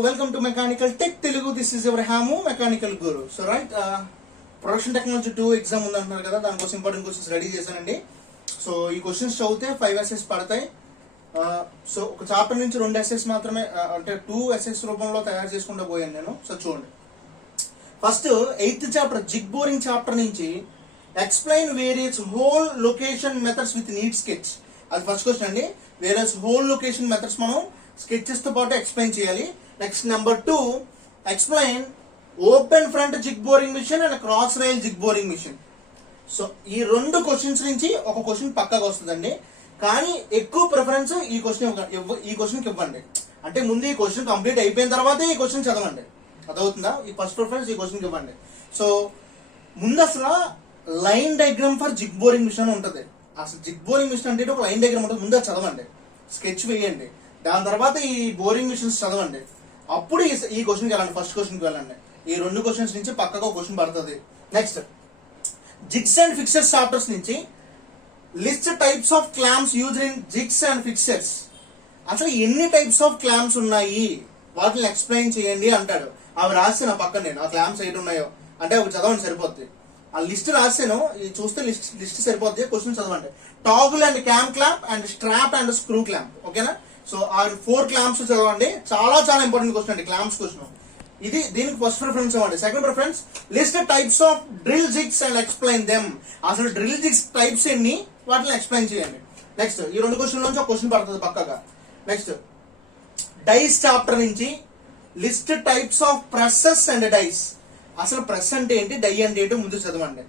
welcome to Mechanical Tech Telugu. This is your Hamu Mechanical Guru. So right, Production Technology 2 exam ఉందంటున్నారు కదా, దానికోసం important questions ready చేశానండి. So ఈ questions చదివితే 5 SS పడతాయి. So ఒక చాప్టర్ నుంచి 2 ఎస్ఎస్ మాత్రమే, అంటే 2 ఎస్ఎస్ రూపంలో తయారు చేసుకుంటూ పోయాను నేను. సో చూడండి, first 8th chapter jig boring chapter నుంచి explain various hole location methods with neat sketch. అది ఫస్ట్ క్వశ్చన్ అండి. వేరియస్ హోల్ లొకేషన్ మెథడ్స్ మనం స్కెచెస్ తో పాటు ఎక్స్ప్లెయిన్ చేయాలి. Next number 2, explain open front jig boring machine and cross rail jig boring machine. So ఈ 2 questions నుంచి ఒక question పక్కగా వస్తుందండి, కానీ ఎక్కువ ప్రిఫరెన్స్ ఈ క్వశ్చన్కి ఇవ్వండి. అంటే ముందు ఈ క్వశ్చన్ కంప్లీట్ అయిపోయిన తర్వాత ఈ క్వశ్చన్ చదవండి, అదవుతుందా? ఈ ఫస్ట్ ప్రిఫరెన్స్ ఈ క్వశ్చన్కి ఇవ్వండి. సో ముందు అసలు line diagram for jig boring machine ఉంటుంది. అసలు జిగ్ బోరింగ్ మిషన్ అంటే ఒక లైన్ డయాగ్రామ్ ఉంటుంది, ముందు చదవండి, స్కెచ్ వేయండి. దాని తర్వాత ఈ బోరింగ్ మిషన్స్ చదవండి, అప్పుడు ఈ క్వశ్చన్కి వెళ్ళండి, ఫస్ట్ క్వశ్చన్కి వెళ్ళండి. ఈ 2 క్వశ్చన్స్ నుంచి పక్కగా ఒక క్వశ్చన్ పడుతుంది. Next jigs and fixtures chapters నుంచి list types of clamps used in jigs and fixtures. అసలు ఎన్ని టైప్స్ ఆఫ్ క్లాంప్స్ ఉన్నాయి వాటిని ఎక్స్ప్లెయిన్ చేయండి అంటాడు. అవి రాసిన పక్కన నేను ఆ క్లాంప్స్ ఏంటి ఉన్నాయో అంటే అవి చదవండి సరిపోద్ది. ఆ లిస్ట్ రాసాను, ఇది చూస్తే లిస్ట్ సరిపోద్ది. క్వశ్చన్ చదవండి. Toggle and cam clamp and strap and screw clamp, ఓకేనా? సో ఆ 4 క్లాంప్స్ చదవండి. చాలా ఇంపార్టెంట్ క్వశ్చన్ అండి క్లాంప్స్ క్వశ్చన్. ఇది దీనికి ఫస్ట్ ప్రిఫరెన్స్ ఇవ్వండి. Second preference list types of drill jigs and explain them. అసలు డ్రిల్ జిగ్స్ టైప్స్ ఎన్ని వాటిని ఎక్స్ప్లెయిన్ చేయండి. నెక్స్ట్ ఈ 2 క్వశ్చన్ నుంచి ఒక క్వశ్చన్ పడుతుంది పక్కగా. నెక్స్ట్ డైస్ చాప్టర్ నుంచి list types of presses and dies. అసలు ప్రెస్ అంటే ఏంటి, డై అంటే ఏంటో ముందు చదవండి.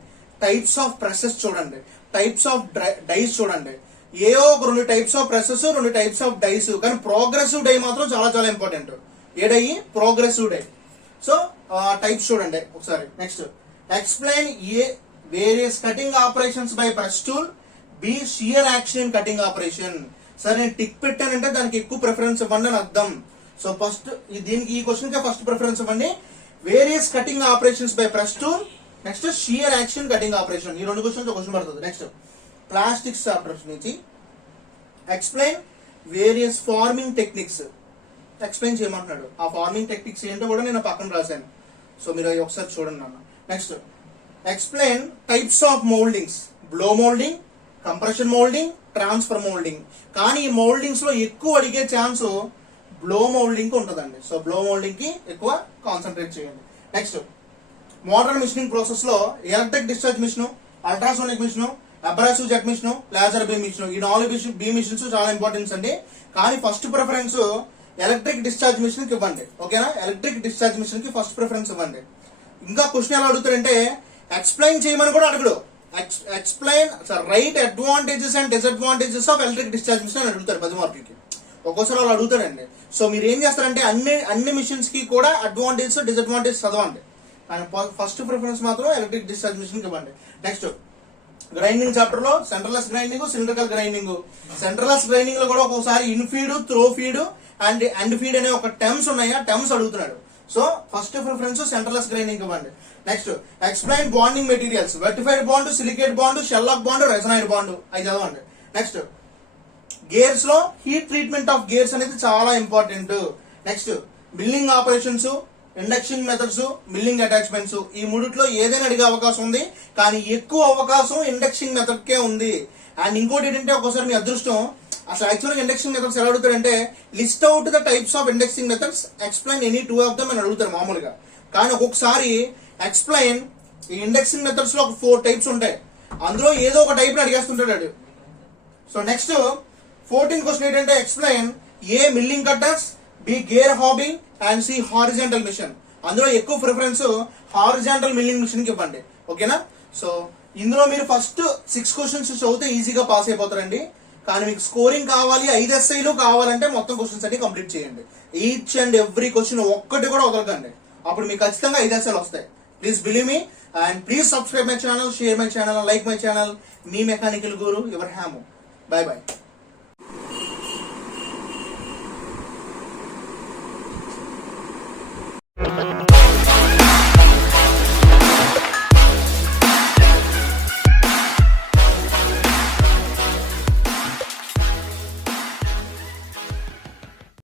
టైప్స్ ఆఫ్ ప్రెసెస్ చూడండి, టైప్స్ ఆఫ్ డైస్ చూడండి. ఏవో ఒక 2 types of presses, 2 types of dies, కానీ ప్రోగ్రెసివ్ డై మాత్రం చాలా ఇంపార్టెంట్. ఏ die? Progressive die. So types చూడండి ఒకసారి. Next explain a various cutting operations by press tool, b shear action in cutting operation. సరే నేను టిక్ పెట్టానంటే దానికి ఎక్కువ ప్రిఫరెన్స్ ఇవ్వండి అని అర్థం. సో ఫస్ట్ దీనికి ఈ క్వశ్చన్ కి ఫస్ట్ ప్రిఫరెన్స్ ఇవ్వండి. Various cutting operations by press tool, next shear action cutting operation. ఈ 2 క్వశ్చన్స్ క్వశ్చన్ పడుతుంది. నెక్స్ట్ ప్లాస్టిక్స్ చాప్టర్స్ నుంచి explain various forming techniques explain చేయమంటున్నాడు. ఆ ఫార్మింగ్ టెక్నిక్స్ ఏంటో కూడా నేను పక్కన రాశాను, సో మీరు అవి ఒకసారి చూడండి అన్న. Next explain types of mouldings, blow moulding, compression moulding, transfer moulding. కానీ ఈ మోల్డింగ్స్ లో ఎక్కువ అడిగే ఛాన్స్ బ్లో మోల్డింగ్ ఉంటుందండి. సో బ్లో మోల్డింగ్ కి ఎక్కువ కాన్సన్ట్రేట్ చేయండి. నెక్స్ట్ మోడర్న్ మిషనింగ్ ప్రాసెస్ లో electric discharge machine, ultrasonic machine, abrasive jet machine, laser beam machine, ఈ 4 బీమ్ మిషన్స్ చాలా ఇంపార్టెన్స్ అండి. కానీ first preference electric discharge machine కి ఇవ్వండి, ఓకేనా? ఎలక్ట్రిక్ డిశ్చార్జ్ మిషన్ కి ఫస్ట్ ప్రిఫరెన్స్ ఇవ్వండి. ఇంకా క్వశ్చన్ ఎలా అడుగుతారంటే ఎక్స్ప్లెయిన్ చేయమని కూడా అడగడు. Explain write advantages and disadvantages of electric discharge machine అని అడుగుతారు 10 మార్కులకి. ఒక్కోసారి వాళ్ళు అడుగుతారండి. సో మీరు ఏం చేస్తారంటే అన్ని మిషన్స్ కి కూడా అడ్వాంటేజెస్ డిసడ్వాంటేజెస్ చదవండి, కానీ ఫస్ట్ ప్రిఫరెన్స్ మాత్రం ఎలక్ట్రిక్ డిశ్చార్జ్ మిషన్ కి ఇవ్వండి. నెక్స్ట్ గ్రైండింగ్ చాప్టర్ లో centreless grinding, cylindrical grinding. Centreless grinding లో కూడా ఒక్కోసారి in feed, through feed and end feed అనే ఒక టర్మ్స్ ఉన్నాయి, ఆ టర్మ్స్ అడుగుతున్నాడు. So first preference centreless grinding ఇవ్వండి. Next explain bonding materials, vitrified bond, silicate bond, shellac bond, resinoid bond, అవి చదవండి. నెక్స్ట్ గేర్స్ లో హీట్ ట్రీట్మెంట్ ఆఫ్ గేర్స్ అనేది చాలా important. Next milling operations, induction methods, milling attachments. ఈ 3లో ఏదైనా అడిగే అవకాశం ఉంది, కానీ ఎక్కువ అవకాశం ఇండక్షన్ మెథడ్ కే ఉంది. అండ్ ఇంకోటి ఏంటంటే ఒక్కోసారి మీ అదృష్టం, అసలు యాక్చువల్గా ఇండక్షన్ మెథడ్స్ ఎలా అడుగుతారంటే list out the types of induction methods, explain any 2 of them అని అడుగుతారు మామూలుగా. కానీ ఒక్కొక్కసారి ఎక్స్ప్లెయిన్ ఈ ఇండక్షన్ మెథడ్స్ లో ఒక 4 టైప్స్ ఉంటాయి, అందులో ఏదో ఒక టైప్ ని అడిగేస్తుంటాడు. సో నెక్స్ట్ 14th క్వశ్చన్ ఏంటంటే explain A milling cutters, B gear hobbing and C horizontal machine. అందులో ఎక్కువ ప్రిఫరెన్స్ హారిజాంటల్ మిల్లింగ్ మిషన్ కి ఇవ్వండి, ఓకేనా? సో ఇందులో మీరు ఫస్ట్ 6 క్వశ్చన్స్ చదివితే ఈజీగా పాస్ అయిపోతారండి. కానీ మీకు స్కోరింగ్ కావాలి, 5 ఎస్ఐలు కావాలంటే మొత్తం క్వశ్చన్స్ అన్ని కంప్లీట్ చేయండి. ఈచ్ అండ్ ఎవ్రీ క్వశ్చన్ ఒక్కటి కూడా వదలకండి, అప్పుడు మీకు ఖచ్చితంగా 5 ఎస్ఐలు వస్తాయి. Please believe me and please subscribe my channel, share my channel, like my channel. మీ మెకానికల్ గురు, యువర్ హ్యాము. Bye by.